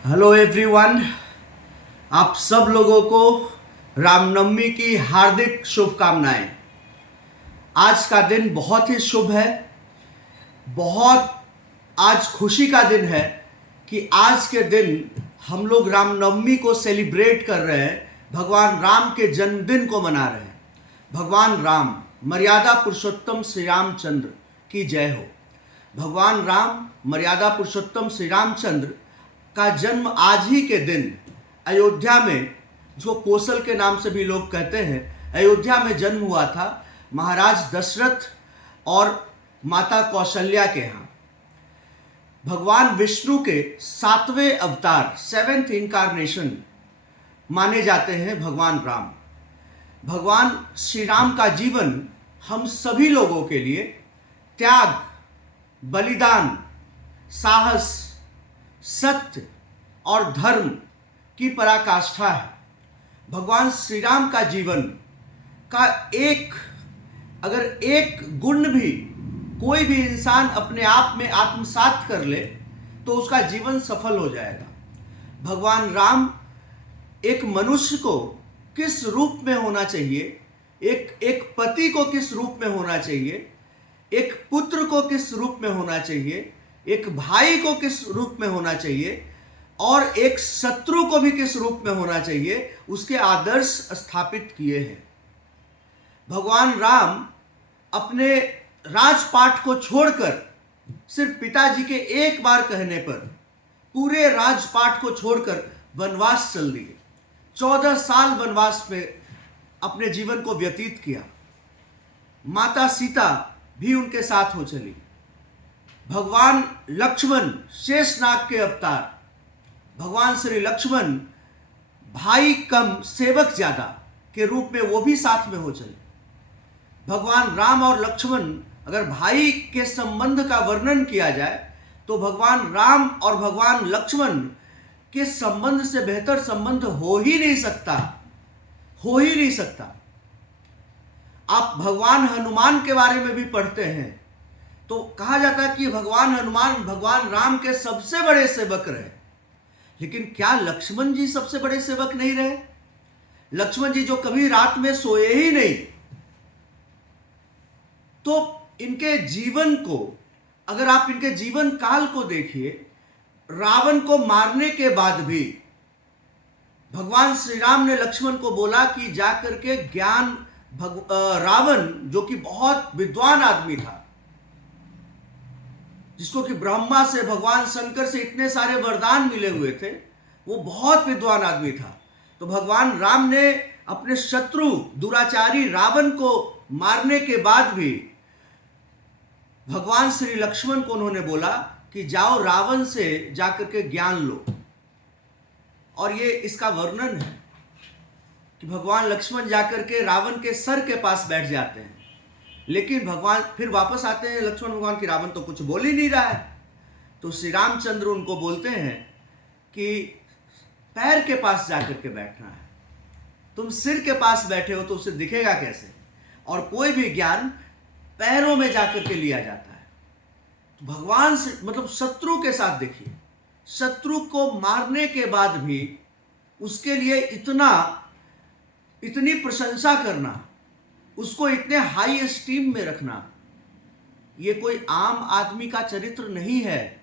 Hello everyone. आप सब लोगों को रामनवमी की हार्दिक शुभकामनाएं। आज का दिन बहुत ही शुभ है। बहुत आज खुशी का दिन है कि आज के दिन हम लोग रामनवमी को सेलिब्रेट कर रहे हैं। भगवान राम के जन्मदिन को मना रहे हैं। भगवान राम मर्यादा पुरुषोत्तम श्री रामचंद्र की जय हो। भगवान राम मर्यादा पुरुषोत्तम श्री रामचंद्र का जन्म आज ही के दिन अयोध्या में, जो कोसल के नाम से भी लोग कहते हैं, अयोध्या में जन्म हुआ था महाराज दशरथ और माता कौशल्या के यहाँ। भगवान विष्णु के 7वें अवतार, 7th इनकारनेशन माने जाते हैं भगवान राम। भगवान श्री राम का जीवन हम सभी लोगों के लिए त्याग, बलिदान, साहस, सत्य और धर्म की पराकाष्ठा है। भगवान श्री राम का जीवन का अगर एक गुण भी कोई भी इंसान अपने आप में आत्मसात कर ले तो उसका जीवन सफल हो जाएगा। भगवान राम एक मनुष्य को किस रूप में होना चाहिए, एक पति को किस रूप में होना चाहिए, एक पुत्र को किस रूप में होना चाहिए, एक भाई को किस रूप में होना चाहिए और एक शत्रु को भी किस रूप में होना चाहिए, उसके आदर्श स्थापित किए हैं। भगवान राम अपने राजपाट को छोड़कर, सिर्फ पिताजी के एक बार कहने पर पूरे राजपाट को छोड़कर वनवास चल दिए। 14 साल वनवास में अपने जीवन को व्यतीत किया। माता सीता भी उनके साथ हो चली। भगवान लक्ष्मण शेषनाग के अवतार, भगवान श्री लक्ष्मण भाई कम सेवक ज्यादा के रूप में वो भी साथ में हो चले। भगवान राम और लक्ष्मण, अगर भाई के संबंध का वर्णन किया जाए तो भगवान राम और भगवान लक्ष्मण के संबंध से बेहतर संबंध हो ही नहीं सकता। आप भगवान हनुमान के बारे में भी पढ़ते हैं तो कहा जाता है कि भगवान हनुमान भगवान राम के सबसे बड़े सेवक रहे। लेकिन क्या लक्ष्मण जी सबसे बड़े सेवक नहीं रहे? लक्ष्मण जी जो कभी रात में सोए ही नहीं। तो इनके जीवन को, अगर आप इनके जीवन काल को देखिए, रावण को मारने के बाद भी भगवान श्री राम ने लक्ष्मण को बोला कि जाकर के रावण जो कि बहुत विद्वान आदमी था, जिसको कि ब्रह्मा से, भगवान शंकर से इतने सारे वरदान मिले हुए थे, वो बहुत विद्वान आदमी था। तो भगवान राम ने अपने शत्रु दुराचारी रावण को मारने के बाद भी भगवान श्री लक्ष्मण को उन्होंने बोला कि जाओ रावण से जाकर के ज्ञान लो। और ये इसका वर्णन है कि भगवान लक्ष्मण जाकर के रावण के सर के पास बैठ जाते हैं, लेकिन भगवान फिर वापस आते हैं लक्ष्मण भगवान की, रावण तो कुछ बोल ही नहीं रहा है। तो श्री रामचंद्र उनको बोलते हैं कि पैर के पास जाकर के बैठना है। तुम सिर के पास बैठे हो तो उसे दिखेगा कैसे? और कोई भी ज्ञान पैरों में जाकर के लिया जाता है। तो भगवान से मतलब शत्रु के साथ देखिए, शत्रु को मारने के बाद भी उसके लिए इतनी प्रशंसा करना, उसको इतने हाई एस्टीम में रखना, ये कोई आम आदमी का चरित्र नहीं है।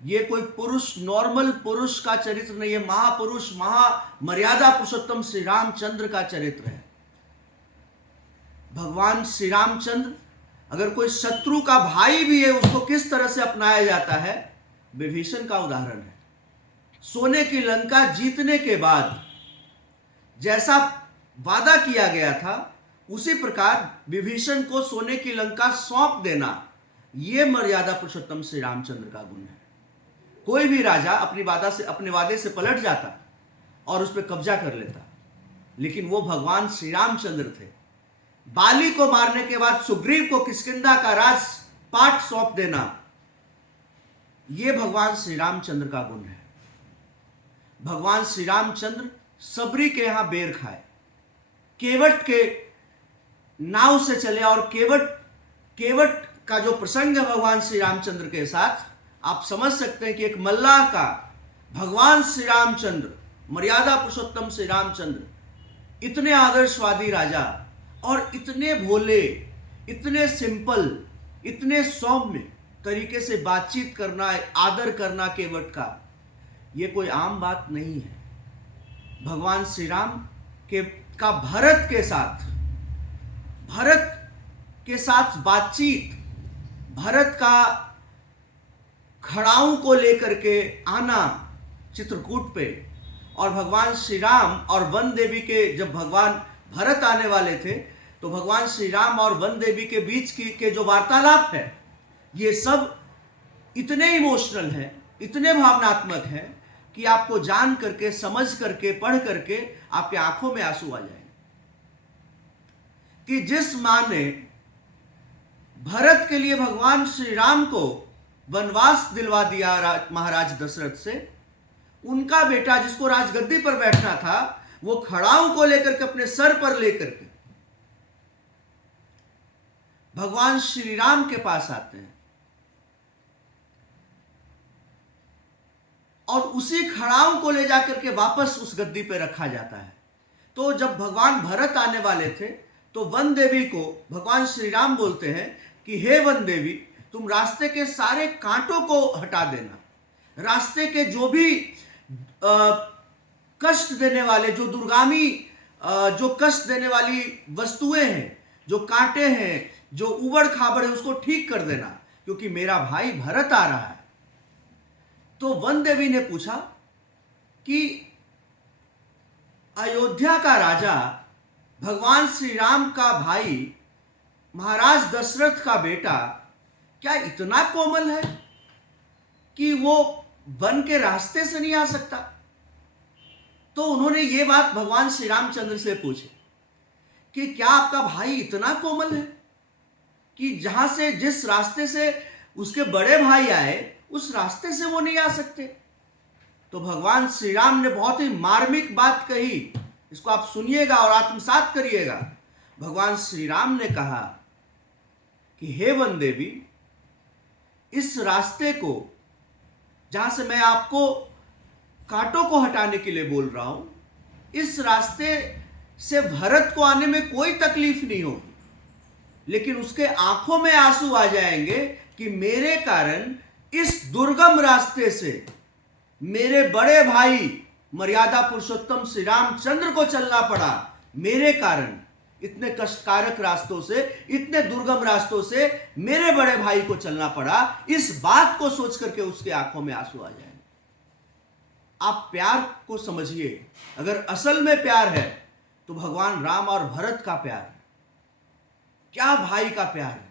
ये कोई पुरुष, नॉर्मल पुरुष का चरित्र नहीं है। महापुरुष, मर्यादा पुरुषोत्तम श्री रामचंद्र का चरित्र है। भगवान श्री रामचंद्र, अगर कोई शत्रु का भाई भी है, उसको किस तरह से अपनाया जाता है, विभीषण का उदाहरण है। सोने की लंका जीतने के बाद जैसा वादा किया गया था, उसी प्रकार विभीषण को सोने की लंका सौंप देना, यह मर्यादा पुरुषोत्तम श्री रामचंद्र का गुण है। कोई भी राजा अपने वादे से पलट जाता और उस पर कब्जा कर लेता, लेकिन वो भगवान श्री रामचंद्र थे। बाली को मारने के बाद सुग्रीव को किष्किंधा का राजपाट सौंप देना, यह भगवान श्री रामचंद्र का गुण है। भगवान श्री रामचंद्र सबरी के यहां बेर खाए, केवट के नाव से चले, और केवट का जो प्रसंग है भगवान श्री रामचंद्र के साथ, आप समझ सकते हैं कि एक मल्लाह का भगवान श्री रामचंद्र, मर्यादा पुरुषोत्तम श्री रामचंद्र, इतने आदर्शवादी राजा और इतने भोले, इतने सिंपल, इतने सौम्य तरीके से बातचीत करना, आदर करना केवट का, ये कोई आम बात नहीं है। भगवान श्री राम का भरत के साथ बातचीत, भरत का खड़ाऊ को लेकर के आना चित्रकूट पे, और भगवान श्री राम और वन देवी के, जब भगवान भरत आने वाले थे तो भगवान श्री राम और वन देवी के बीच के जो वार्तालाप है, ये सब इतने इमोशनल हैं, इतने भावनात्मक हैं कि आपको जान करके, समझ करके, पढ़ करके आपके आंखों में आंसू आ जाएंगे कि जिस मां ने भरत के लिए भगवान श्री राम को वनवास दिलवा दिया महाराज दशरथ से, उनका बेटा जिसको राजगद्दी पर बैठना था, वो खड़ाऊ को लेकर के अपने सर पर लेकर के भगवान श्री राम के पास आते हैं और उसी खड़ाऊ को ले जाकर के वापस उस गद्दी पे रखा जाता है। तो जब भगवान भरत आने वाले थे तो वन देवी को भगवान श्री राम बोलते हैं कि हे वन देवी, तुम रास्ते के सारे कांटों को हटा देना, रास्ते के जो भी कष्ट देने वाले, जो दुर्गामी, जो कष्ट देने वाली वस्तुएं हैं, जो कांटे हैं, जो उबड़ खाबड़ है, उसको ठीक कर देना, क्योंकि मेरा भाई भरत आ रहा है। तो वन देवी ने पूछा कि अयोध्या का राजा, भगवान श्री राम का भाई, महाराज दशरथ का बेटा क्या इतना कोमल है कि वो वन के रास्ते से नहीं आ सकता? तो उन्होंने ये बात भगवान श्री रामचंद्र से पूछी कि क्या आपका भाई इतना कोमल है कि जहां से, जिस रास्ते से उसके बड़े भाई आए, उस रास्ते से वो नहीं आ सकते? तो भगवान श्री राम ने बहुत ही मार्मिक बात कही, इसको आप सुनिएगा और आत्मसात करिएगा। भगवान श्री राम ने कहा कि हे वन देवी, इस रास्ते को, जहां से मैं आपको कांटों को हटाने के लिए बोल रहा हूं, इस रास्ते से भरत को आने में कोई तकलीफ नहीं होगी, लेकिन उसके आंखों में आंसू आ जाएंगे कि मेरे कारण इस दुर्गम रास्ते से मेरे बड़े भाई मर्यादा पुरुषोत्तम श्री रामचंद्र को चलना पड़ा। मेरे कारण इतने कष्टकारक रास्तों से, इतने दुर्गम रास्तों से मेरे बड़े भाई को चलना पड़ा। इस बात को सोच करके उसके आंखों में आंसू आ जाएंगे। आप प्यार को समझिए, अगर असल में प्यार है तो भगवान राम और भरत का प्यार है। क्या भाई का प्यार है!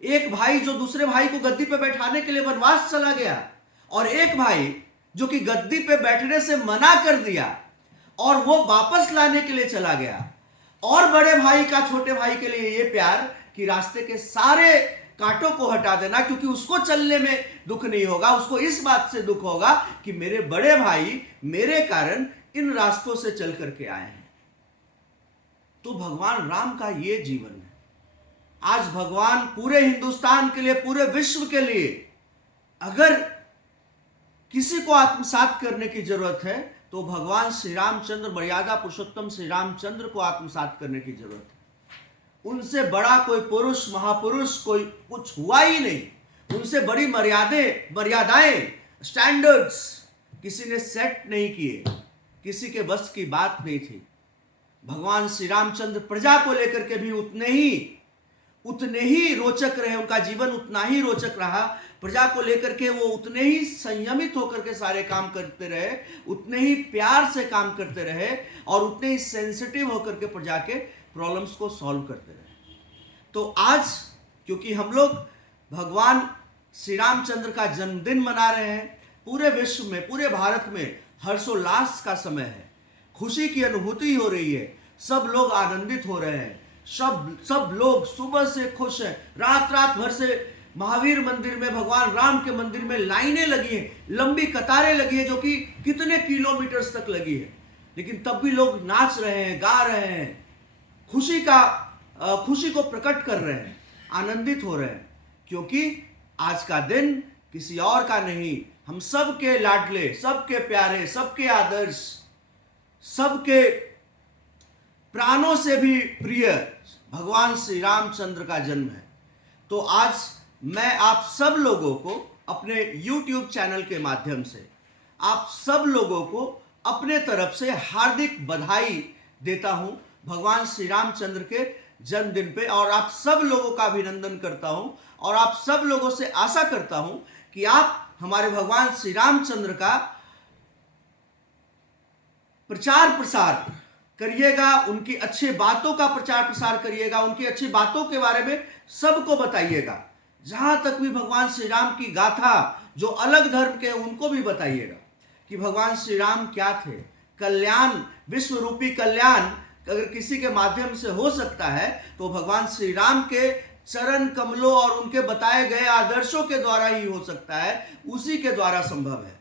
एक भाई जो दूसरे भाई को गद्दी पे बैठाने के लिए वनवास चला गया, और एक भाई जो कि गद्दी पे बैठने से मना कर दिया और वो वापस लाने के लिए चला गया, और बड़े भाई का छोटे भाई के लिए ये प्यार कि रास्ते के सारे कांटों को हटा देना, क्योंकि उसको चलने में दुख नहीं होगा, उसको इस बात से दुख होगा कि मेरे बड़े भाई मेरे कारण इन रास्तों से चल करके आए हैं। तो भगवान राम का ये जीवन है। आज भगवान पूरे हिंदुस्तान के लिए, पूरे विश्व के लिए, अगर किसी को आत्मसात करने की जरूरत है तो भगवान श्री रामचंद्र, मर्यादा पुरुषोत्तम श्री रामचंद्र को आत्मसात करने की जरूरत है। उनसे बड़ा कोई पुरुष, महापुरुष कोई कुछ हुआ ही नहीं। उनसे बड़ी मर्यादाएं, स्टैंडर्ड्स किसी ने सेट नहीं किए, किसी के बस की बात नहीं थी। भगवान श्री रामचंद्र प्रजा को लेकर के भी उतने ही रोचक रहे, उनका जीवन उतना ही रोचक रहा। प्रजा को लेकर के वो उतने ही संयमित होकर के सारे काम करते रहे, उतने ही प्यार से काम करते रहे, और उतने ही सेंसिटिव होकर के प्रजा के प्रॉब्लम्स को सॉल्व करते रहे। तो आज क्योंकि हम लोग भगवान श्री रामचंद्र का जन्मदिन मना रहे हैं, पूरे विश्व में, पूरे भारत में हर्षोल्लास का समय है, खुशी की अनुभूति हो रही है, सब लोग आनंदित हो रहे हैं, सब लोग सुबह से खुश हैं। रात भर से महावीर मंदिर में, भगवान राम के मंदिर में लाइनें लगी हैं, लंबी कतारें लगी हैं, जो कि कितने किलोमीटर्स तक लगी है, लेकिन तब भी लोग नाच रहे हैं, गा रहे हैं, खुशी को प्रकट कर रहे हैं, आनंदित हो रहे हैं, क्योंकि आज का दिन किसी और का नहीं, हम सबके लाडले, सबके प्यारे, सबके आदर्श, सबके प्राणों से भी प्रिय भगवान श्री रामचंद्र का जन्म है। तो आज मैं आप सब लोगों को अपने YouTube चैनल के माध्यम से आप सब लोगों को अपने तरफ से हार्दिक बधाई देता हूं भगवान श्री रामचंद्र के जन्मदिन पे, और आप सब लोगों का अभिनंदन करता हूं और आप सब लोगों से आशा करता हूं कि आप हमारे भगवान श्री रामचंद्र का प्रचार प्रसार करिएगा, उनकी अच्छी बातों का प्रचार प्रसार करिएगा, उनकी अच्छी बातों के बारे में सबको बताइएगा। जहां तक भी भगवान श्री राम की गाथा जो अलग धर्म के उनको भी बताइएगा कि भगवान श्री राम क्या थे। कल्याण, विश्व रूपी कल्याण अगर किसी के माध्यम से हो सकता है तो भगवान श्री राम के चरण कमलों और उनके बताए गए आदर्शों के द्वारा ही हो सकता है, उसी के द्वारा संभव है।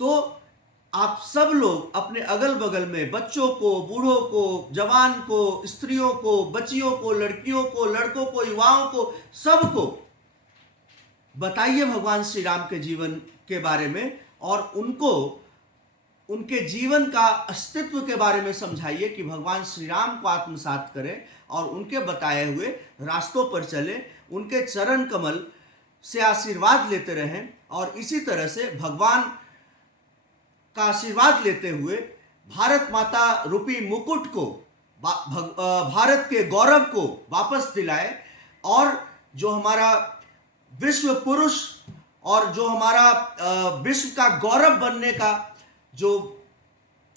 तो आप सब लोग अपने अगल बगल में बच्चों को, बूढ़ों को, जवान को, स्त्रियों को, बच्चियों को, लड़कियों को, लड़कों को, युवाओं को, सबको बताइए भगवान श्री राम के जीवन के बारे में और उनको उनके जीवन का अस्तित्व के बारे में समझाइए कि भगवान श्री राम को आत्मसात करें और उनके बताए हुए रास्तों पर चलें, उनके चरण कमल से आशीर्वाद लेते रहें और इसी तरह से भगवान का आशीर्वाद लेते हुए भारत माता रूपी मुकुट को, भारत के गौरव को वापस दिलाए और जो हमारा विश्व पुरुष और जो हमारा विश्व का गौरव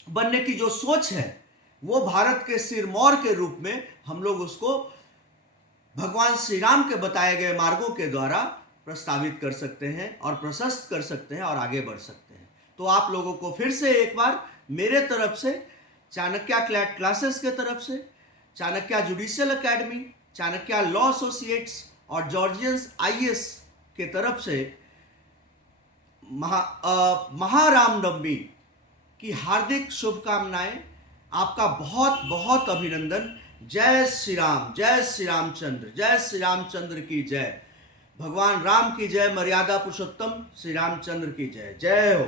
बनने की जो सोच है वो भारत के सिरमौर के रूप में हम लोग उसको भगवान श्री राम के बताए गए मार्गों के द्वारा प्रस्तावित कर सकते हैं और प्रशस्त कर सकते हैं और आगे बढ़ सकते हैं। तो आप लोगों को फिर से एक बार मेरे तरफ से, चाणक्य क्लैट क्लासेस के तरफ से, Chanakya judicial academy, Chanakya law associates और जॉर्जियंस आईएएस के तरफ से महारामनवमी की हार्दिक शुभकामनाएं। आपका बहुत बहुत अभिनंदन। जय श्री राम, जय श्री रामचंद्र, जय श्री रामचंद्र की जय, भगवान राम की जय, मर्यादा पुरुषोत्तम श्री रामचंद्र की जय। जय हो।